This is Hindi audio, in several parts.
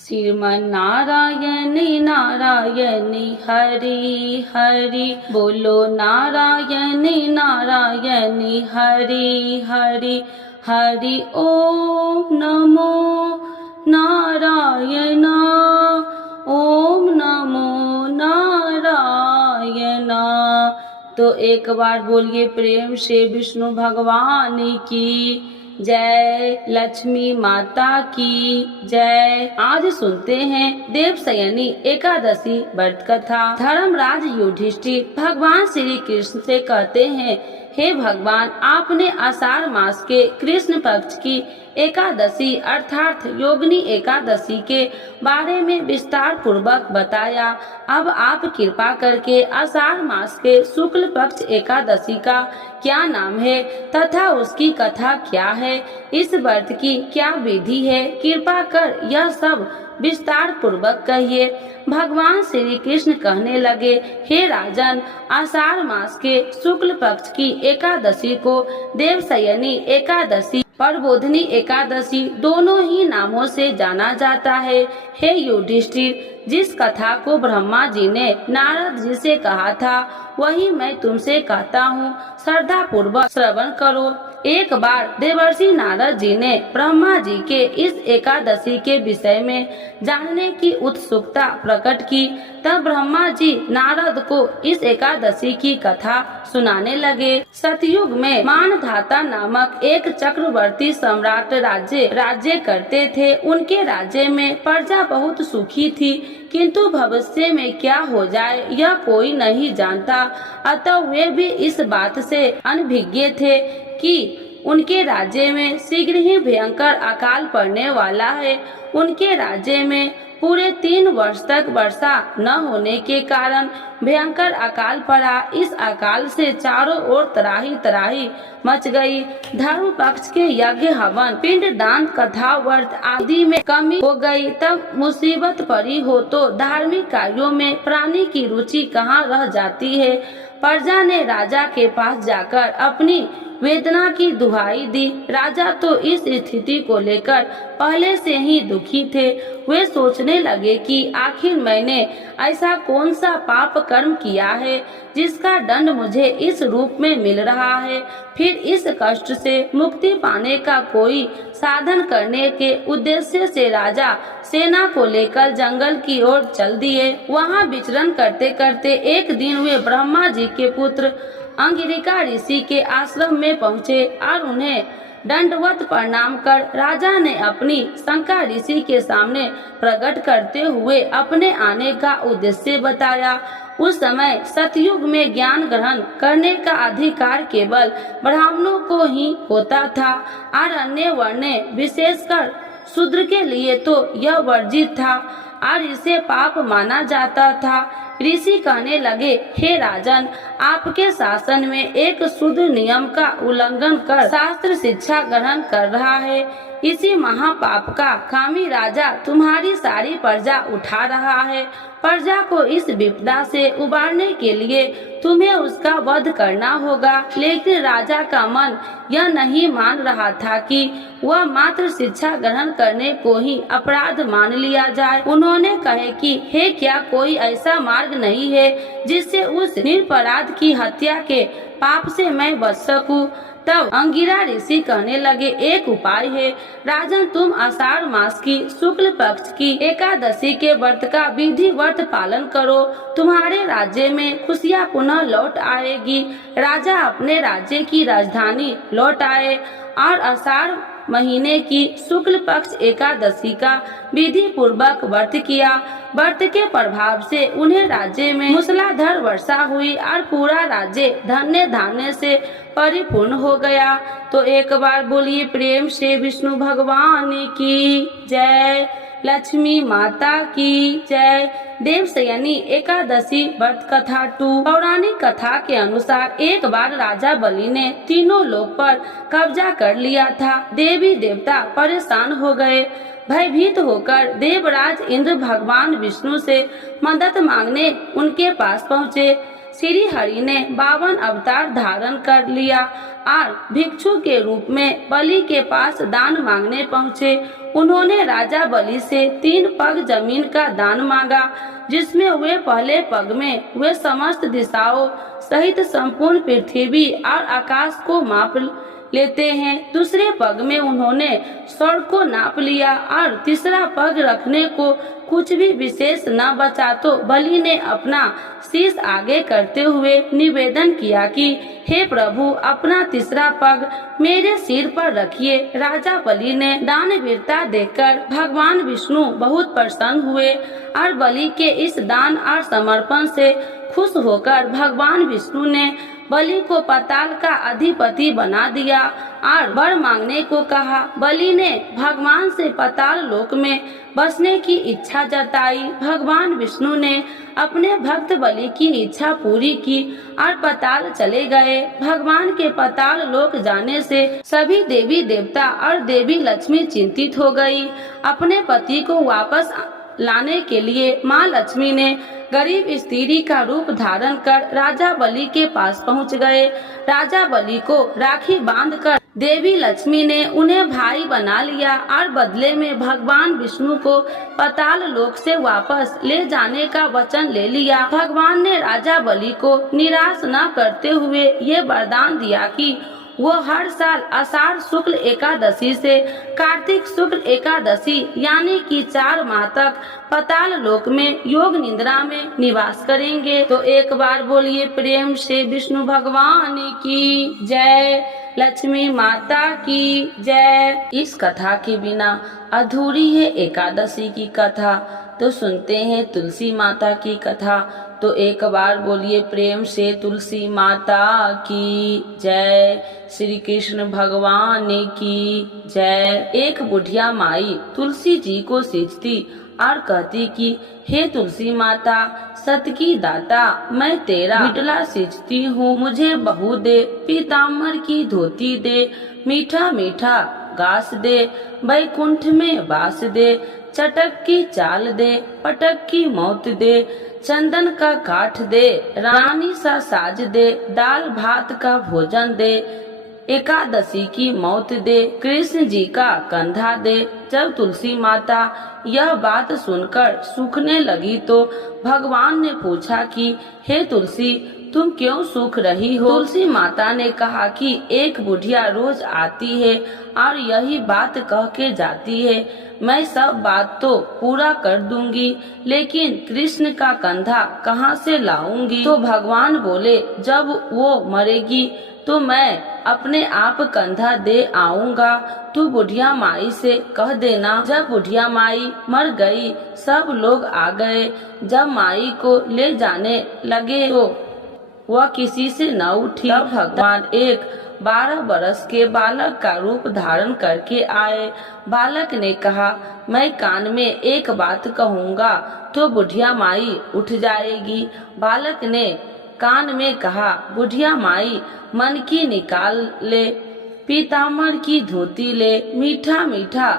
श्रीमन नारायणी नारायणी हरि हरि बोलो नारायणी नारायणी हरि हरि हरि ओम नमो नारायण ओम नमो नारायण। तो एक बार बोलिए प्रेम से विष्णु भगवान की जय, लक्ष्मी माता की जय। आज सुनते हैं देवशयनी एकादशी व्रत कथा। धर्मराज युधिष्ठिर भगवान श्री कृष्ण से कहते हैं, हे भगवान, आपने आषाढ़ मास के कृष्ण पक्ष की एकादशी अर्थात योगिनी एकादशी के बारे में विस्तार पूर्वक बताया। अब आप कृपा करके आषाढ़ मास के शुक्ल पक्ष एकादशी का क्या नाम है तथा उसकी कथा क्या है, इस व्रत की क्या विधि है, कृपा कर यह सब विस्तार पूर्वक कहिए। भगवान श्री कृष्ण कहने लगे, हे राजन, आषाढ़ मास के शुक्ल पक्ष की एकादशी को देवशयनी एकादशी, प्रबोधिनी एकादशी दोनों ही नामों से जाना जाता है। हे युधिष्ठिर, जिस कथा को ब्रह्मा जी ने नारद जी से कहा था वही मैं तुमसे कहता हूँ, श्रद्धा पूर्वक श्रवण करो। एक बार देवर्षि नारद जी ने ब्रह्मा जी के इस एकादशी के विषय में जानने की उत्सुकता प्रकट की। तब ब्रह्मा जी नारद को इस एकादशी की कथा सुनाने लगे। सतयुग में मानधाता नामक एक चक्रवर्ती सम्राट राज्य करते थे। उनके राज्य में प्रजा बहुत सुखी थी, किंतु भविष्य में क्या हो जाए यह कोई नहीं जानता। अतः वे भी इस बात से अनभिज्ञ थे कि उनके राज्य में शीघ्र ही भयंकर अकाल पड़ने वाला है। उनके राज्य में पूरे 3 वर्ष तक वर्षा न होने के कारण भयंकर अकाल पड़ा। इस अकाल से चारों ओर तराही तराही मच गई। धर्म पक्ष के यज्ञ, हवन, पिंड दान, कथा, व्रत आदि में कमी हो गई। तब मुसीबत पड़ी हो तो धार्मिक कार्यों में प्राणी की रुचि कहाँ रह जाती है। प्रजा ने राजा के पास जाकर अपनी वेदना की दुहाई दी। राजा तो इस स्थिति को लेकर पहले से ही दुखी थे। वे सोचने लगे कि आखिर मैंने ऐसा कौन सा पाप कर्म किया है जिसका दंड मुझे इस रूप में मिल रहा है। फिर इस कष्ट से मुक्ति पाने का कोई साधन करने के उद्देश्य से राजा सेना को लेकर जंगल की ओर चल दिए। वहां विचरण करते करते एक दिन वे ब्रह्मा जी के पुत्र अंगिरिका ऋषि के आश्रम में पहुँचे और उन्हें दंडवत प्रणाम कर राजा ने अपनी शंका ऋषि के सामने प्रकट करते हुए अपने आने का उद्देश्य बताया। उस समय सतयुग में ज्ञान ग्रहण करने का अधिकार केवल ब्राह्मणों को ही होता था और अन्य वर्ण विशेषकर शूद्र के लिए तो यह वर्जित था और इसे पाप माना जाता था। ऋषि कहने लगे, हे राजन, आपके शासन में एक शूद्र नियम का उल्लंघन कर शास्त्र शिक्षा ग्रहण कर रहा है। इसी महापाप का कामी राजा तुम्हारी सारी प्रजा उठा रहा है। प्रजा को इस विपदा से उबारने के लिए तुम्हें उसका वध करना होगा। लेकिन राजा का मन यह नहीं मान रहा था कि वह मात्र शिक्षा ग्रहण करने को ही अपराध मान लिया जाए। उन्होंने कहे कि हे, क्या कोई ऐसा मार्ग नहीं है जिससे उस निरपराध की हत्या के पाप से मैं बच सकूं। तब अंगिरा ऋषि कहने लगे, एक उपाय है राजन, तुम आषाढ़ मास की शुक्ल पक्ष की एकादशी के व्रत का विधिवत पालन करो। तुम्हारे राज्य में खुशियाँ पुनः लौट आएगी। राजा अपने राज्य की राजधानी लौट आए और आषाढ़ महीने की शुक्ल पक्ष एकादशी का विधि पूर्वक व्रत किया। व्रत के प्रभाव से उन्हें राज्य में मूसलाधार वर्षा हुई और पूरा राज्य धन्य धान्य से परिपूर्ण हो गया। तो एक बार बोलिए प्रेम से विष्णु भगवान की जय, लक्ष्मी माता की जय। देवशयनी एकादशी व्रत कथा 2। पौराणिक कथा के अनुसार एक बार राजा बलि ने तीनों लोक पर कब्जा कर लिया था। देवी देवता परेशान हो गए। भयभीत होकर देवराज इंद्र भगवान विष्णु से मदद मांगने उनके पास पहुँचे। श्री हरि ने 52 अवतार धारण कर लिया और भिक्षु के रूप में बलि के पास दान मांगने पहुँचे। उन्होंने राजा बलि से 3 पग जमीन का दान मांगा, जिसमें वे पहले पग में वे समस्त दिशाओं सहित संपूर्ण पृथ्वी और आकाश को माप लेते हैं। दूसरे पग में उन्होंने स्वर्ग को नाप लिया और तीसरा पग रखने को कुछ भी विशेष न बचा तो बलि ने अपना शीश आगे करते हुए निवेदन किया कि हे प्रभु, अपना तीसरा पग मेरे सिर पर रखिए। राजा बलि ने दानवीरता देखकर भगवान विष्णु बहुत प्रसन्न हुए और बलि के इस दान और समर्पण से खुश होकर भगवान विष्णु ने बलि को पाताल का अधिपति बना दिया और वर मांगने को कहा। बलि ने भगवान से पाताल लोक में बसने की इच्छा जताई। भगवान विष्णु ने अपने भक्त बलि की इच्छा पूरी की और पाताल चले गए। भगवान के पाताल लोक जाने से सभी देवी देवता और देवी लक्ष्मी चिंतित हो गई। अपने पति को वापस लाने के लिए माँ लक्ष्मी ने गरीब स्त्री का रूप धारण कर राजा बलि के पास पहुंच गए। राजा बलि को राखी बांधकर देवी लक्ष्मी ने उन्हें भाई बना लिया और बदले में भगवान विष्णु को पाताल लोक से वापस ले जाने का वचन ले लिया। भगवान ने राजा बलि को निराश न करते हुए ये वरदान दिया कि वो हर साल आषाढ़ शुक्ल एकादशी से कार्तिक शुक्ल एकादशी यानी कि 4 माह तक पाताल लोक में योग निद्रा में निवास करेंगे। तो एक बार बोलिए प्रेम से विष्णु भगवान की जय, लक्ष्मी माता की जय। इस कथा के बिना अधूरी है एकादशी की कथा। तो सुनते हैं तुलसी माता की कथा। तो एक बार बोलिए प्रेम से तुलसी माता की जय, श्री कृष्ण भगवान की जय। एक बुढ़िया माई तुलसी जी को सींचती और कहती कि हे तुलसी माता, सत की दाता, मैं तेरा बिटला सींचती हूँ, मुझे बहू दे, पीताम्बर की धोती दे, मीठा मीठा घास दे, बैकुंठ में वास दे, चटक की चाल दे, पटक की मौत दे, चंदन का काठ दे, रानी सा साज दे, दाल भात का भोजन दे, एकादशी की मौत दे, कृष्ण जी का कंधा दे। जब तुलसी माता यह बात सुनकर सूखने लगी तो भगवान ने पूछा कि हे तुलसी, तुम क्यों सूख रही हो? तुलसी माता ने कहा कि एक बुढ़िया रोज आती है और यही बात कह के जाती है, मैं सब बात तो पूरा कर दूंगी, लेकिन कृष्ण का कंधा कहाँ से लाऊंगी? तो भगवान बोले, जब वो मरेगी तो मैं अपने आप कंधा दे आऊंगा। तू बुढ़िया माई से कह देना। जब बुढ़िया माई मर गई, सब लोग आ गए। जब माई को ले जाने लगे तो वह किसी से न उठी। तब भगवान एक 12 बरस के बालक का रूप धारण करके आए। बालक ने कहा, मैं कान में एक बात कहूँगा तो बुढ़िया माई उठ जाएगी। बालक ने कान में कहा, बुढ़िया माई मन की निकाल ले, पीताम्बर की धोती ले, मीठा मीठा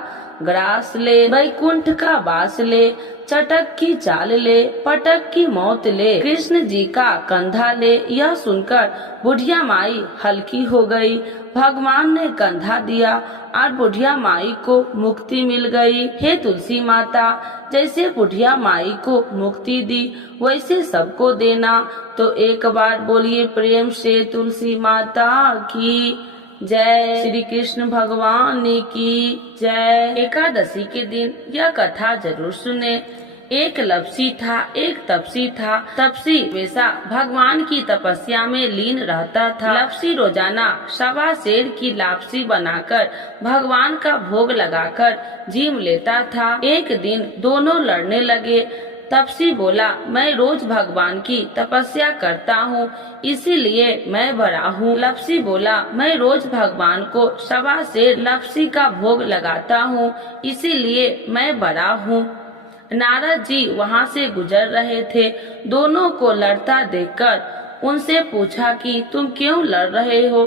ग्रास ले, बैकुंठ का वास ले, चटक की चाल ले, पटक की मौत ले, कृष्ण जी का कंधा ले। यह सुनकर बुढ़िया माई हल्की हो गई। भगवान ने कंधा दिया और बुढ़िया माई को मुक्ति मिल गई। हे तुलसी माता, जैसे बुढ़िया माई को मुक्ति दी वैसे सबको देना। तो एक बार बोलिए प्रेम से तुलसी माता की जय, श्री कृष्ण भगवान की जय। एकादशी के दिन यह कथा जरूर सुने। एक लपसी था, एक तपसी था। तपसी हमेशा भगवान की तपस्या में लीन रहता था। लपसी रोजाना 1.25 सेर की लापसी बनाकर भगवान का भोग लगाकर जीम लेता था। एक दिन दोनों लड़ने लगे। तपसी बोला, मैं रोज भगवान की तपस्या करता हूँ, इसीलिए मैं बड़ा हूँ। लपसी बोला, मैं रोज भगवान को 1.25 सेर लपसी का भोग लगाता हूँ, इसीलिए मैं बड़ा हूँ। नारद जी वहाँ से गुजर रहे थे। दोनों को लड़ता देखकर उनसे पूछा कि तुम क्यों लड़ रहे हो?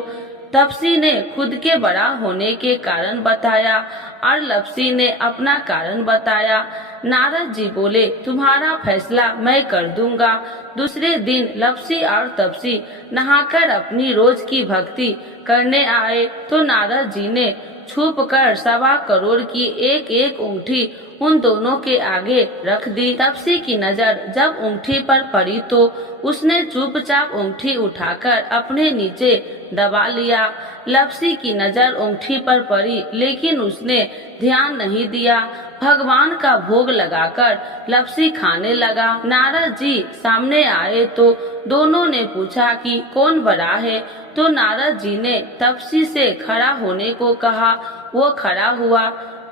तपसी ने खुद के बड़ा होने के कारण बताया और लपसी ने अपना कारण बताया। नारद जी बोले, तुम्हारा फैसला मैं कर दूंगा। दूसरे दिन लपसी और तपसी नहाकर अपनी रोज की भक्ति करने आए तो नारद जी ने छुप कर 1.25 करोड़ की एक एक अंगूठी उन दोनों के आगे रख दी। तपसी की नजर जब अंगूठी पर पड़ी तो उसने चुपचाप अंगूठी उठाकर अपने नीचे दबा लिया। लपसी की नजर अंगूठी पर पड़ी लेकिन उसने ध्यान नहीं दिया। भगवान का भोग लगाकर लपसी खाने लगा। नारद जी सामने आए तो दोनों ने पूछा कि कौन बड़ा है, तो नारद जी ने तपसी से खड़ा होने को कहा। वो खड़ा हुआ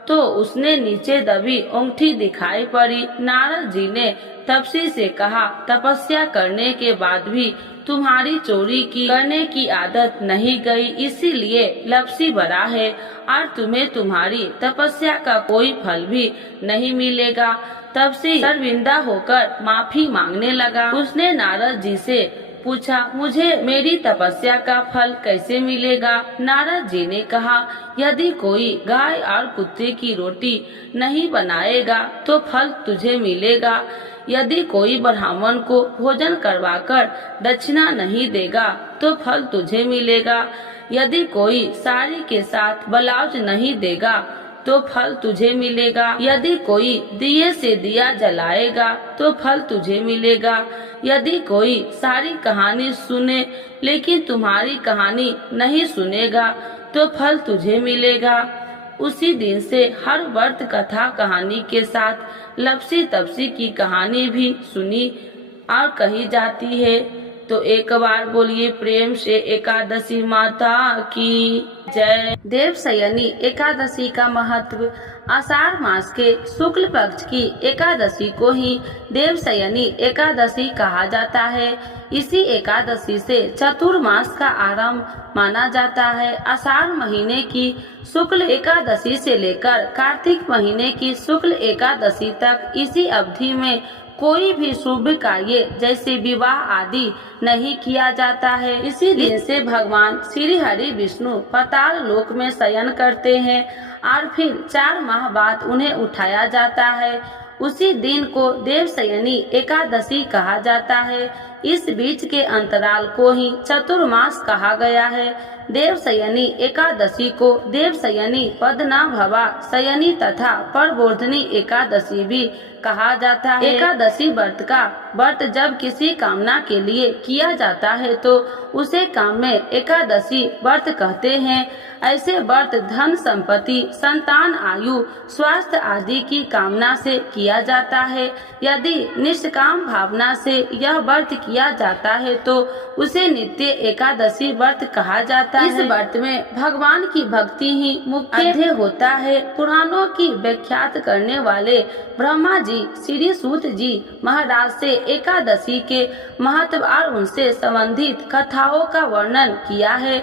तो उसने नीचे दबी अंगूठी दिखाई पड़ी। नारद जी ने तपसी से कहा, तपस्या करने के बाद भी तुम्हारी चोरी करने की आदत नहीं गई, इसीलिए लपसी बड़ा है और तुम्हें तुम्हारी तपस्या का कोई फल भी नहीं मिलेगा। तपसी शर्मिंदा होकर माफी मांगने लगा। उसने नारद जी से पूछा, मुझे मेरी तपस्या का फल कैसे मिलेगा? नारद जी ने कहा, यदि कोई गाय और कुत्ते की रोटी नहीं बनाएगा तो फल तुझे मिलेगा। यदि कोई ब्राह्मण को भोजन करवाकर दक्षिणा नहीं देगा तो फल तुझे मिलेगा। यदि कोई साड़ी के साथ ब्लाउज नहीं देगा तो फल तुझे मिलेगा। यदि कोई दिए से दिया जलाएगा तो फल तुझे मिलेगा। यदि कोई सारी कहानी सुने लेकिन तुम्हारी कहानी नहीं सुनेगा तो फल तुझे मिलेगा। उसी दिन से हर व्रत कथा कहानी के साथ लपसी तपसी की कहानी भी सुनी और कही जाती है। तो एक बार बोलिए प्रेम से एकादशी माता की जय। देवशयनी एकादशी का महत्व। आषाढ़ मास के शुक्ल पक्ष की एकादशी को ही देवशयनी एकादशी कहा जाता है। इसी एकादशी से चतुर्मास का आरंभ माना जाता है। आषाढ़ महीने की शुक्ल एकादशी से लेकर कार्तिक महीने की शुक्ल एकादशी तक इसी अवधि में कोई भी शुभ कार्य जैसे विवाह आदि नहीं किया जाता है। इसी दिन से भगवान श्री हरि विष्णु पाताल लोक में शयन करते हैं और फिर 4 माह बाद उन्हें उठाया जाता है। उसी दिन को देवशयनी एकादशी कहा जाता है। इस बीच के अंतराल को ही चतुर्मास कहा गया है। देवशयनी एकादशी को देवशयनी पद्मनाभा शयनी तथा परबोधिनी एकादशी भी कहा जाता है। एकादशी व्रत जब किसी कामना के लिए किया जाता है तो उसे काम में एकादशी व्रत कहते हैं। ऐसे व्रत धन संपत्ति संतान आयु स्वास्थ्य आदि की कामना से किया जाता है। यदि निष्काम भावना से यह व्रत किया जाता है तो उसे नित्य एकादशी व्रत कहा जाता है। इस व्रत में भगवान की भक्ति ही मुख्य होता है। पुराणों की व्याख्यात करने वाले ब्रह्मा जी श्री सूत जी महाराज से एकादशी के महत्व और उनसे संबंधित कथाओं का वर्णन किया है।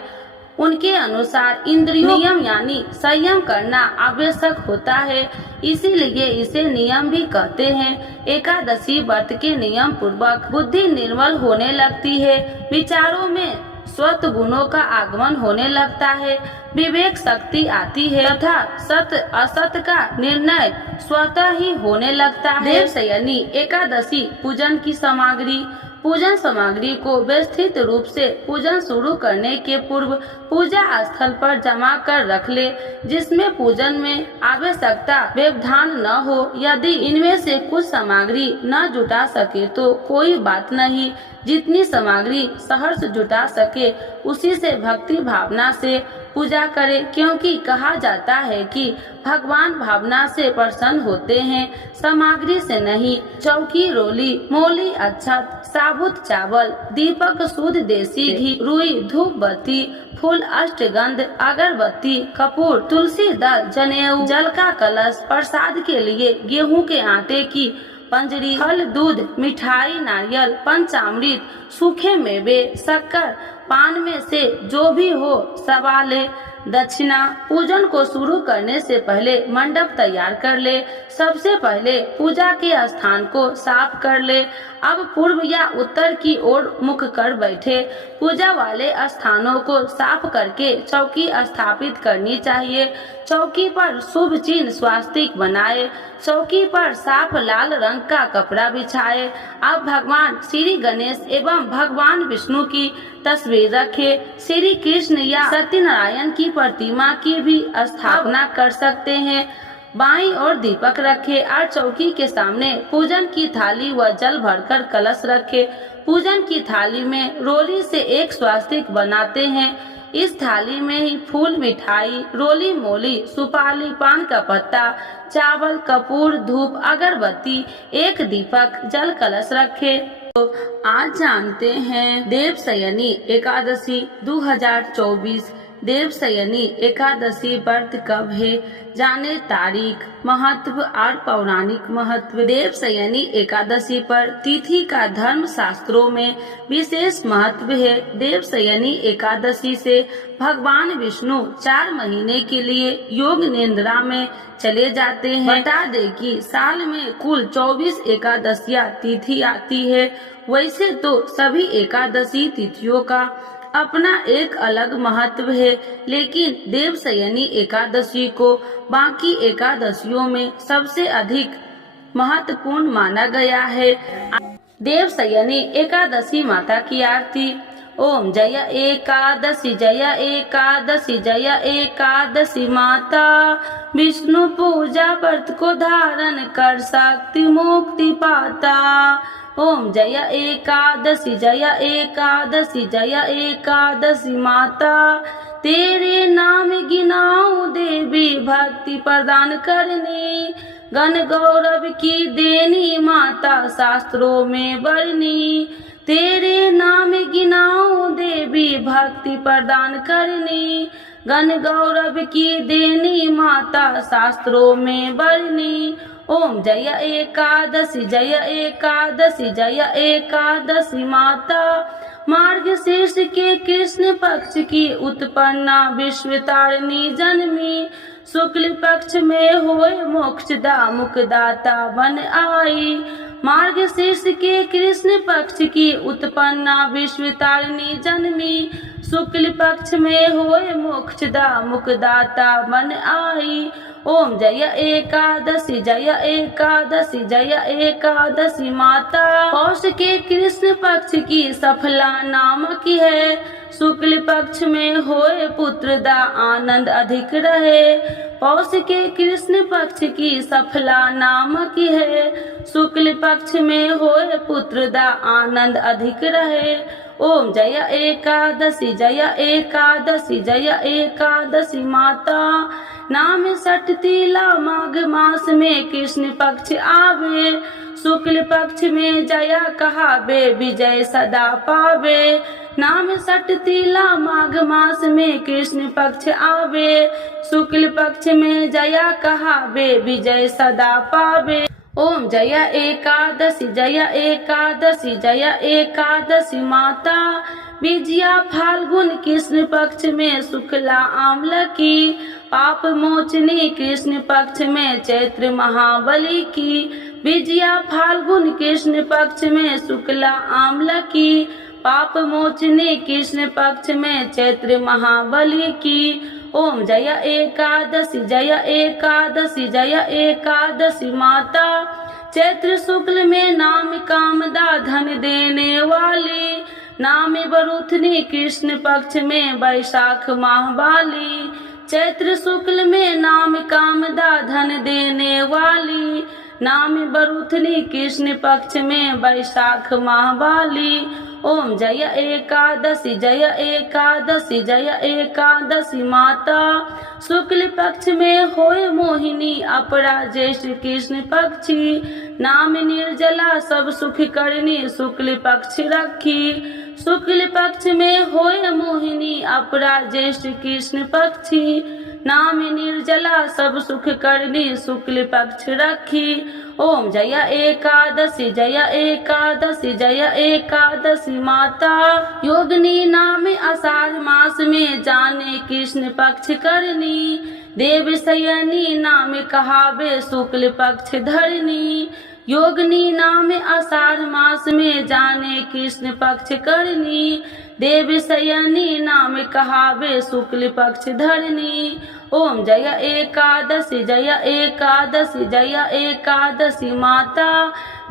उनके अनुसार इंद्रियों नियम यानी संयम करना आवश्यक होता है, इसीलिए इसे नियम भी कहते हैं। एकादशी व्रत के नियम पूर्वक बुद्धि निर्मल होने लगती है, विचारों में स्वत गुणों का आगमन होने लगता है, विवेक शक्ति आती है तथा सत असत का निर्णय स्वतः ही होने लगता है। देवशयनी एकादशी पूजन की सामग्री। पूजन सामग्री को व्यवस्थित रूप से पूजन शुरू करने के पूर्व पूजा स्थल पर जमा कर रख ले, जिसमें पूजन में आवश्यकता व्यवधान न हो। यदि इनमें से कुछ सामग्री न जुटा सके तो कोई बात नहीं, जितनी सामग्री सहर्ष जुटा सके उसी से भक्ति भावना से पूजा करे, क्योंकि कहा जाता है कि भगवान भावना से प्रसन्न होते हैं, सामग्री से नहीं। चौकी रोली मोली अक्षत साबुत चावल दीपक शुद्ध देसी घी रुई धूप बत्ती फूल अष्टगंध अगरबत्ती कपूर तुलसी दल जनेऊ जल का कलश प्रसाद के लिए गेहूं के आटे की पंजरी फल दूध मिठाई नारियल पंचामृत सूखे मेवे शक्कर पान में से जो भी हो सवा ले। दक्षिणा, पूजन को शुरू करने से पहले मंडप तैयार कर ले। सबसे पहले पूजा के स्थान को साफ कर ले। अब पूर्व या उत्तर की ओर मुख कर बैठे। पूजा वाले स्थानों को साफ करके चौकी स्थापित करनी चाहिए। चौकी पर शुभ चिन्ह स्वास्तिक बनाए। चौकी पर साफ लाल रंग का कपड़ा बिछाए। अब भगवान श्री गणेश एवं भगवान विष्णु की तस्वीर रखे। श्री कृष्ण या सत्यनारायण की प्रतिमा की भी स्थापना कर सकते हैं। बाईं ओर दीपक रखे और चौकी के सामने पूजन की थाली व जल भरकर कलश रखे। पूजन की थाली में रोली से एक स्वास्तिक बनाते हैं। इस थाली में ही फूल, मिठाई, रोली मोली, सुपारी, पान का पत्ता, चावल, कपूर, धूप, अगरबत्ती, एक दीपक, जल कलश रखे। तो आज जानते हैं देवशयनी एकादशी 2024 देवशयनी एकादशी व्रत कब है, जाने तारीख, महत्व और पौराणिक महत्व। देवशयनी एकादशी पर तिथि का धर्म शास्त्रों में विशेष महत्व है। देवशयनी एकादशी से भगवान विष्णु 4 महीने के लिए योग निद्रा में चले जाते हैं। बता दें कि साल में कुल 24 एकादशियां तिथि आती है। वैसे तो सभी एकादशी तिथियों का अपना एक अलग महत्व है, लेकिन देवशयनी एकादशी को बाकी एकादशियों में सबसे अधिक महत्वपूर्ण माना गया है। देवशयनी एकादशी माता की आरती। ओम जय एकादशी जय एकादशी जय एकादशी माता, विष्णु पूजा व्रत को धारण कर शक्ति मुक्ति पाता। ओम जय एकादशी जय एकादशी जय एकादशी माता, तेरे नाम गिनाऊं देवी भक्ति प्रदान करनी, गण गौरव की देनी माता शास्त्रों में वर्णी। तेरे नाम गिनाऊं देवी भक्ति प्रदान करनी, गण गौरव की देनी माता शास्त्रों में वर्णी। ओम जय एकादशी जय एकादशी जय एकादशी माता, मार्गशीर्ष के कृष्ण पक्ष की उत्पन्ना विश्वतारिणी जन्मी, शुक्ल पक्ष में होए मोक्षदा मुक्तिदाता बन आई। मार्गशीर्ष के कृष्ण पक्ष की उत्पन्ना विश्वतारिणी जन्मी, शुक्ल पक्ष में होए मोक्षदा मुक्तिदाता बन आई। ओम जय एकादशी जय एकादशी जय एकादशी माता, पौष के कृष्ण पक्ष की सफला नामक है, शुक्ल पक्ष में होए पुत्रदा आनंद अधिक रहे। पौष के कृष्ण पक्ष की सफला नामक है, शुक्ल पक्ष में होए पुत्रदा आनंद अधिक रहे। ओम जय एकादशी जय एकादशी जय एकादशी माता, नाम सठ तिला माघ मास में कृष्ण पक्ष आवे, शुक्ल पक्ष में जया कहावे विजय सदा पावे। नाम सठ तिला माघ मास में कृष्ण पक्ष आवे, शुक्ल पक्ष में जया कहावे विजय सदा पावे। ओम जय एकादशी जय एकादशी जय एकादशी माता, विजया फाल्गुन कृष्ण पक्ष में शुक्ला आम्ल की, पाप मोचनी कृष्ण पक्ष में चैत्र महाबली की। विजया फाल्गुन कृष्ण पक्ष में शुक्ला आम्ल की, पाप मोचनी कृष्ण पक्ष में चैत्र महाबली की। ओम जय एकादशी जय एकादशी जय एकादशी माता, चैत्र शुक्ल में नाम कामदा धन देने वाली, नाम बरुथनी कृष्ण पक्ष में वैशाख माह वाली। चैत्र शुक्ल में नाम कामदा धन देने वाली, नाम बरुथनी कृष्ण पक्ष में वैशाख माह वाली। ओम जय एकादशी जय एकादशी जय एकादशी माता, शुक्ल पक्ष में होए मोहिनी अपरा ज्येष्ठ कृष्ण पक्षी, नाम निर्जला सब सुख करनी शुक्ल पक्ष रखी। शुक्ल पक्ष में होए मोहिनी अपरा ज्येष्ठ कृष्ण पक्षी, नाम निर्जला सब सुख करनी शुक्ल पक्ष रखी। ओम जय एकादशी जय एकादशी जय एकादशी माता। योगिनी नाम आषाढ़ मास में जाने कृष्ण पक्ष करनी। देव शयनी नाम कहावे शुक्ल पक्ष धरनी। योगिनी नाम आषाढ़ मास में जाने कृष्ण पक्ष करनी। देव शयनी नाम कहावे शुक्ल पक्ष धरनी। ओम जय एकादशी जय एकादशी जय एकादशी माता।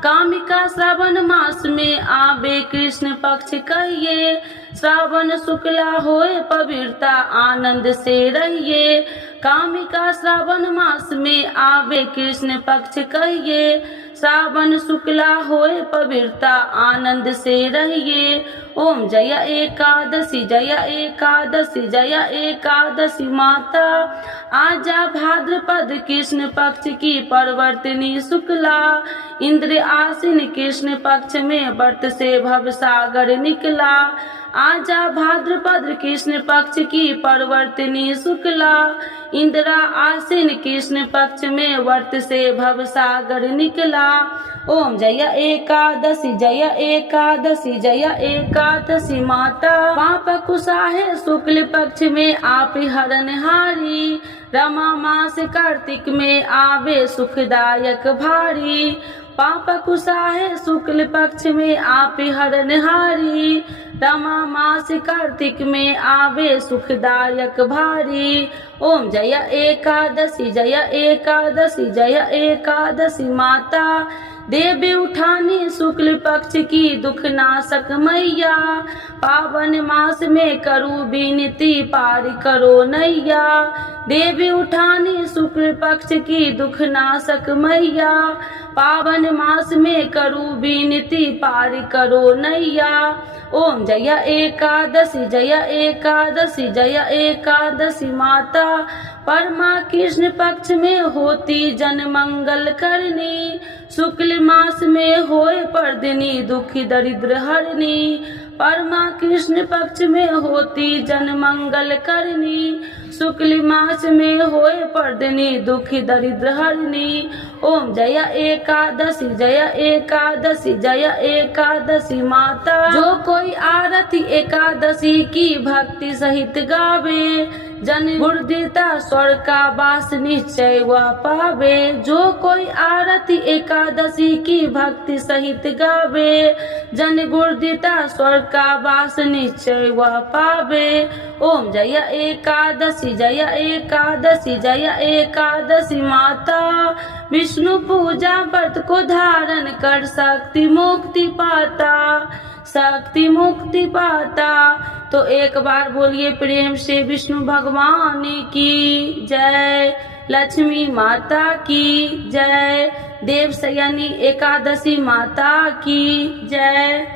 कामिका श्रावण मास में आवे कृष्ण पक्ष कहिए। श्रावण शुक्ला होए पवित्रता आनंद से रहिए। कामिका श्रावण मास में आवे कृष्ण पक्ष कहिए। श्रावण शुक्ला होए पवित्रता आनंद से रहिए। ओम जय एकादशी जय एकादशी जय एकादशी माता। आजा भाद्रपद कृष्ण पक्ष की परवर्तिनी शुक्ला। इंद्र आसीन कृष्ण पक्ष में व्रत से भव सागर निकला। आजा भाद्रपद कृष्ण पक्ष की परवर्तिनी शुक्ला। इंद्रा आसीन कृष्ण पक्ष में व्रत से भव सागर निकला। ओम जय एकादशी जय एकादशी जय एकादशी माता। पाप कुसाहे शुक्ल पक्ष में आप हरणहारी। रमा मास कार्तिक में आवे सुखदायक भारी। पाप कुसाहे शुक्ल पक्ष में आप हरणहारी। रमा मास कार्तिक में आवे सुखदायक भारी। ओम जय एकादशी जय एकादशी जय एकादशी माता। देवी उठानी शुक्ल पक्ष की दुख नाशक मैया। पावन मास में करू विनती पार करो नैया। देवी उठानी शुक्ल पक्ष की दुख नाशक मैया। पावन मास में करू विनती पार करो नैया। ओम जय एकादशी जय एकादशी जय एकादशी माता। परमा कृष्ण पक्ष में होती जन मंगल करनी। शुक्ल मास में होए पर्दिनी दुखी दरिद्र हरनी। परमा कृष्ण पक्ष में होती जन मंगल करनी। शुक्ल मास में होए पर्दिनी दुखी दरिद्र हरनी। ओम जय एकादशी जय एकादशी जय एकादशी माता। जो कोई आरती एकादशी की भक्ति सहित गावे। जन गुरुदेवता स्वर्ग का वास निश्चय वह पावे। जो कोई आरती एकादशी की भक्ति सहित गावे। जन गुरुदेवता स्वर्ग का वास निश्चय वह पावे। ओम जय एकादशी जय एकादशी जय एकादशी माता। विष्णु पूजा व्रत को धारण कर शक्ति मुक्ति पाता। शक्ति मुक्ति पाता। तो एक बार बोलिए प्रेम से विष्णु भगवान की जय। लक्ष्मी माता की जय। देव शयनी एकादशी माता की जय।